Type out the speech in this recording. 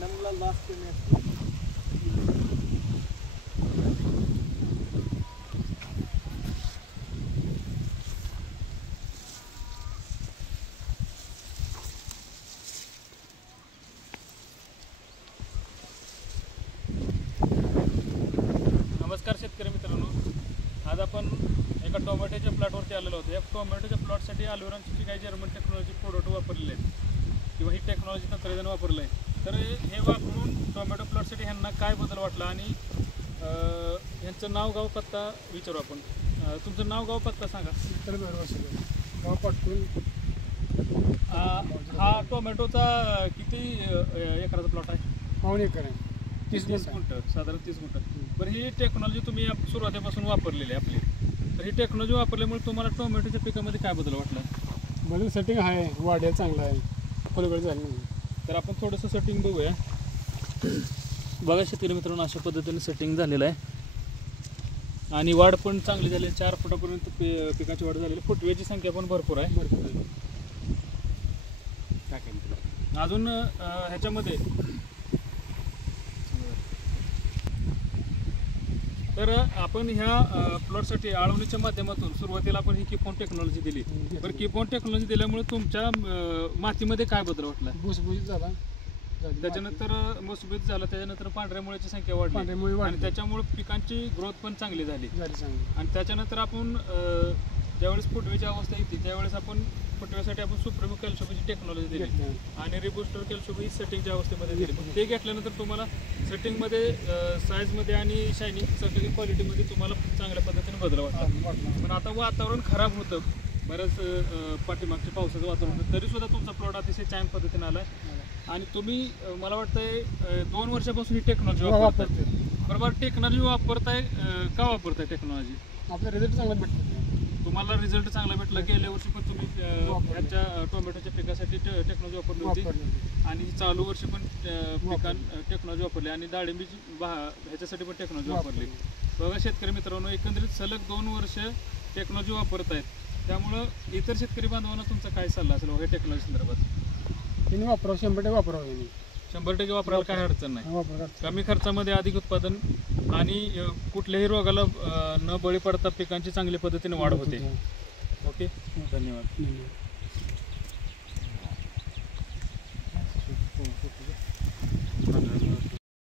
भांडणला last कमी असते. नमस्कार शेतकरी मित्रांनो, आज आपण एका टोमॅटोच्या प्लॉटवरती आलेलो होतो. या टोमॅटोच्या प्लॉटसाठी अल्विरॉनची काही जर्मन टेक्नॉलॉजी प्रोडक्ट वापरलेले आहेत किंवा ही टेक्नॉलॉजी तंत्रज्ञान वापरलं आहे. तर हे वापरून टोमॅटो प्लॉटसाठी ह्यांना काय बदल वाटला आणि ह्यांचं नाव गाव पत्ता विचारू आपण. तुमचं नाव गाव पत्ता सांगा. तर बरोबर गाव पटकून. हा टोमॅटोचा किती एकराचा प्लॉट आहे? 5 एकर आहे. 30 गुंठ, साधारण 30 गुंठ. बरं, ही टेक्नॉलॉजी तुम्ही सुरुवातीपासून वापरलेली आहे आपली. तर ही टेक्नॉलॉजी वापरल्यामुळे तुम्हाला टोमॅटोच्या पिकामध्ये काय बदल वाटला? बदल सेटिंग आहे, वाढेल चांगला आहे, फुलगड झाली नाही. तर आपण थोडंसं सेटिंग बघूया. बघा शेतकरी मित्रांनो, अशा पद्धतीने सेटिंग झालेलं आहे आणि वाढ पण चांगली झाली. 4 फुटापर्यंत पिकाची वाढ झालेली. फुटव्याची संख्या पण भरपूर आहे. अजून ह्याच्यामध्ये तर आपण ह्या प्लॉटसाठी आळवणीच्या माध्यमातून सुरुवातीला आपण ही किपॉन टेक्नॉलॉजी दिली. तर किपॉन टेक्नॉलॉजी दिल्यामुळे तुमच्या मातीमध्ये काय बदल वाटला? भुसभुशीत झाला, त्याच्यानंतर मजबूत झाला, त्याच्यानंतर पांढऱ्या मुळ्याची संख्या वाढली आणि त्याच्यामुळे पिकांची ग्रोथ पण चांगली झाली. आणि त्याच्यानंतर आपण ज्यावेळेस फुटव्याची अवस्था येते त्यावेळेस आपण फुटव्यासाठी आपण सुप्रीमो कॅल्शियमची टेक्नॉलॉजी दिली आणि रिबुस्टर कॅल्शियम ही सेटिंगच्या अवस्थेमध्ये दिली. ते घेतल्यानंतर तुम्हाला सेटिंगमध्ये, साईजमध्ये आणि शायनिंग सगळी क्वालिटीमध्ये तुम्हाला चांगल्या पद्धतीने बदल वाटला. पण आता वातावरण खराब होतं, बऱ्याच पाठीमागच्या पावसाचं वातावरण होतं, तरीसुद्धा तुमचा प्लॉट अतिशय छान पद्धतीने आला आहे. आणि तुम्ही मला वाटतंय 2 वर्षापासून ही टेक्नॉलॉजी वापरताय. बरोबर, टेक्नॉलॉजी वापरताय. का वापरताय टेक्नॉलॉजी? आपला रिझल्ट चांगला भेटतो. तुम्हाला रिझल्ट चांगला भेटला. गेल्या वर्षी पण तुम्ही ह्याच्या टोमॅटोच्या पिकासाठी टेक्नॉलॉजी वापरली होती आणि चालू वर्षी पण टेक्नॉलॉजी वापरली आणि डाळिंबीची ह्याच्यासाठी पण टेक्नॉलॉजी वापरली. बघा शेतकरी मित्रांनो, एकंदरीत सलग 2 वर्ष टेक्नॉलॉजी वापरत आहेत. त्यामुळं इतर शेतकरी बांधवांना तुमचा काय सल्ला असेल बघा टेक्नॉलॉजी संदर्भात? त्यांनी वापरावं, 100% वापरावं. 100% वापरायला काय अडचण नाही. कमी खर्चामध्ये अधिक उत्पादन आणि कुठल्याही रोगाला न बळी पडता पिकांची चांगली पद्धतीने वाढ होते. ओके, धन्यवाद.